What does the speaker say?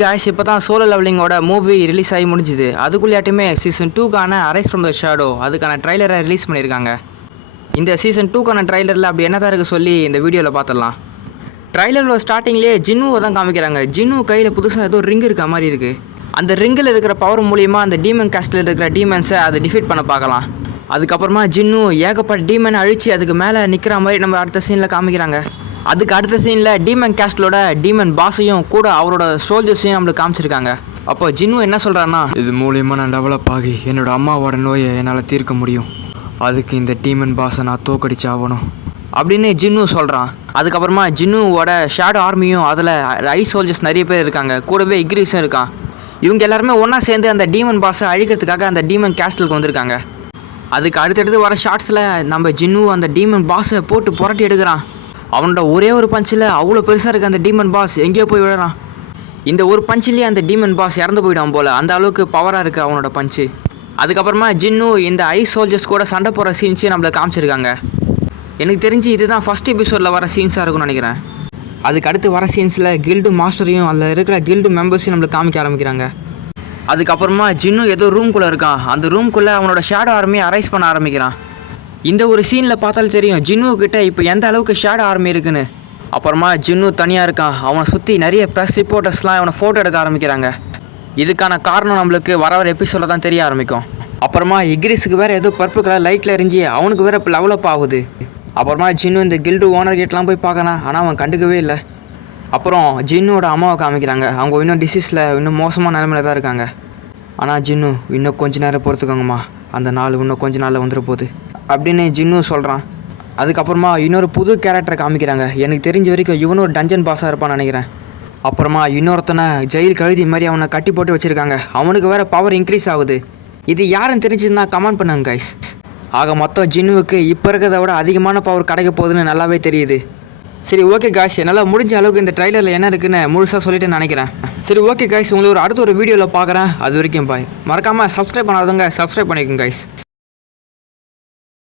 Guys இப்போ தான் solo லெவலிங்கோட movie release ஆகி முடிஞ்சுது. அதுக்குள்ளேயாட்டுமே சீசன் 2க்கான அரைஸ் ஃப்ரம் த ஷேடோ அதுக்கான ட்ரைலரை ரிலீஸ் பண்ணியிருக்காங்க. இந்த சீசன் 2க்கான ட்ரைலரில் அப்படி என்ன தான் இருக்குது சொல்லி இந்த வீடியோவில் பார்த்துடலாம். ட்ரைலரோட ஸ்டார்டிங்லேயே ஜின்னுவை தான் காமிக்கிறாங்க. ஜின்னு கையில் புதுசாக ஏதோ ரிங் இருக்க மாதிரி இருக்குது. அந்த ரிங்கில் இருக்கிற பவர் மூலியமாக அந்த டீமன் காஸ்ட்டில் இருக்கிற டீமன்ஸை அதை டிஃபீட் பண்ண பார்க்கலாம். அதுக்கப்புறமா ஜின்னு ஏகப்பட்ட டீமனை அழித்து அதுக்கு மேலே நிற்கிற மாதிரி நம்ம அடுத்த சீனில் காமிக்கிறாங்க. அதுக்கு அடுத்த சீனில் டீமன் கேஸ்டலோட டீமன் பாஸையும் கூட அவரோட சோல்ஜர்ஸையும் நம்மளுக்கு காமிச்சிருக்காங்க. அப்போ ஜின்னு என்ன சொல்கிறான்னா, இது மூலியமாக நான் டெவலப் ஆகி என்னோடய அம்மாவோட நோயை என்னால் தீர்க்க முடியும். அதுக்கு இந்த டீமன் பாஸை நான் தோக்கடிச்சு ஆகணும் அப்படின்னு ஜின்னு சொல்கிறான். அதுக்கப்புறமா ஜின்னுவோட ஷேடோ ஆர்மியும் அதில் ஐஸ் சோல்ஜர்ஸ் நிறைய பேர் இருக்காங்க. கூடவே இக்ரீஸும் இருக்கான். இவங்க எல்லாருமே ஒன்றா சேர்ந்து அந்த டீமன் பாஸை அழிக்கிறதுக்காக அந்த டீமன் கேஸ்டலுக்கு வந்திருக்காங்க. அதுக்கு அடுத்தடுத்து வர ஷார்ட்ஸில் நம்ம ஜின்னு அந்த டீமன் பாஸை போட்டு புரட்டி எடுக்கிறான். அவனோட ஒரே ஒரு பஞ்சில் அவ்வளோ பெருசாக இருக்க அந்த டீமன் பாஸ் எங்கேயோ போய் விழுறான். இந்த ஒரு பஞ்சிலேயே அந்த டீமன் பாஸ் இறந்து போயிடான் போல், அந்த அளவுக்கு பவராக இருக்குது அவனோட பஞ்சு. அதுக்கப்புறமா ஜின்னு இந்த ஐஸ் சோல்ஜர்ஸ் கூட சண்டை போகிற சீன்ஸையும் நம்மளை காமிச்சிருக்காங்க. எனக்கு தெரிஞ்சு இதுதான் ஃபஸ்ட் எபிசோடில் வர சீன்ஸாக இருக்கும்னு நினைக்கிறேன். அதுக்கு அடுத்து வர சீன்ஸில் கில்டு மாஸ்டரையும் அதில் இருக்கிற கில்டு மெம்பர்ஸையும் நம்மளுக்கு காமிக்க ஆரம்பிக்கிறாங்க. அதுக்கப்புறமா ஜின்னு ஏதோ ரூம்குள்ளே இருக்கான். அந்த ரூம்குள்ளே அவனோட ஷேடோ ஆர்மியை அரைஸ் பண்ண ஆரம்பிக்கிறான். இந்த ஒரு சீனில் பார்த்தாலும் தெரியும் ஜின்னுக்கிட்ட இப்போ எந்த அளவுக்கு ஷேடோ ஆர்மி இருக்குன்னு. அப்புறமா ஜின்னு தனியாக இருக்கான். அவனை சுற்றி நிறைய ப்ரெஸ் ரிப்போர்ட்டர்ஸ்லாம் அவனை ஃபோட்டோ எடுக்க ஆரம்பிக்கிறாங்க. இதுக்கான காரணம் நம்மளுக்கு வர எபிசோடில் தான் தெரிய ஆரம்பிக்கும். அப்புறமா இக்ரிஸுக்கு வேறு ஏதோ பர்பிள் கலர் லைட்டில் எரிஞ்சு அவனுக்கு வேறு இப்போ லெவலப் ஆகுது. அப்புறமா ஜின்னு இந்த கில்டு ஓனர் கேட்லாம் போய் பார்க்கறான். ஆனால் அவன் கண்டுக்கவே இல்லை. அப்புறம் ஜின்னோட அம்மாவை காமிக்கிறாங்க. அவங்க இன்னும் டிசீஸில் இன்னும் மோசமான நிலைமையில தான் இருக்காங்க. ஆனால் ஜின்னு இன்னும் கொஞ்ச நேரம் பொறுத்துக்கோங்கம்மா, அந்த நாள் இன்னும் கொஞ்ச நாளில் வந்துட போகுது அப்படின்னு ஜின்னு சொல்கிறான். அதுக்கப்புறமா இன்னொரு புது கேரக்டரை காமிக்கிறாங்க. எனக்கு தெரிஞ்ச வரைக்கும் இவனும் ஒரு டஞ்சன் பாஸாக இருப்பான்னு நினைக்கிறேன். அப்புறமா இன்னொருத்தனை ஜெயில் கழுதி மாதிரி அவனை கட்டி போட்டு வச்சுருக்காங்க. அவனுக்கு வேறு பவர் இன்க்ரீஸ் ஆகுது. இது யாருன்னு தெரிஞ்சுருந்தா கமெண்ட் பண்ணுங்க கைஸ். ஆக மொத்தம் ஜின்னுவுக்கு இப்போ இருக்கிறத விட அதிகமான பவர் கிடைக்க போகுதுன்னு நல்லாவே தெரியுது. சரி ஓகே காய்ஸ், என்னால் முடிஞ்ச அளவுக்கு இந்த ட்ரைலரில் என்ன இருக்குன்னு முழுசாக சொல்லிட்டு நினைக்கிறேன். சரி ஓகே காய்ஸ், உங்களுக்கு அடுத்த ஒரு வீடியோவில் பார்க்குறேன். அது வரைக்கும் பாய். மறக்காமல் சப்ஸ்கிரைப் பண்ணாதவங்க சப்ஸ்கிரைப் பண்ணிக்கோங்க காய்ஸ்.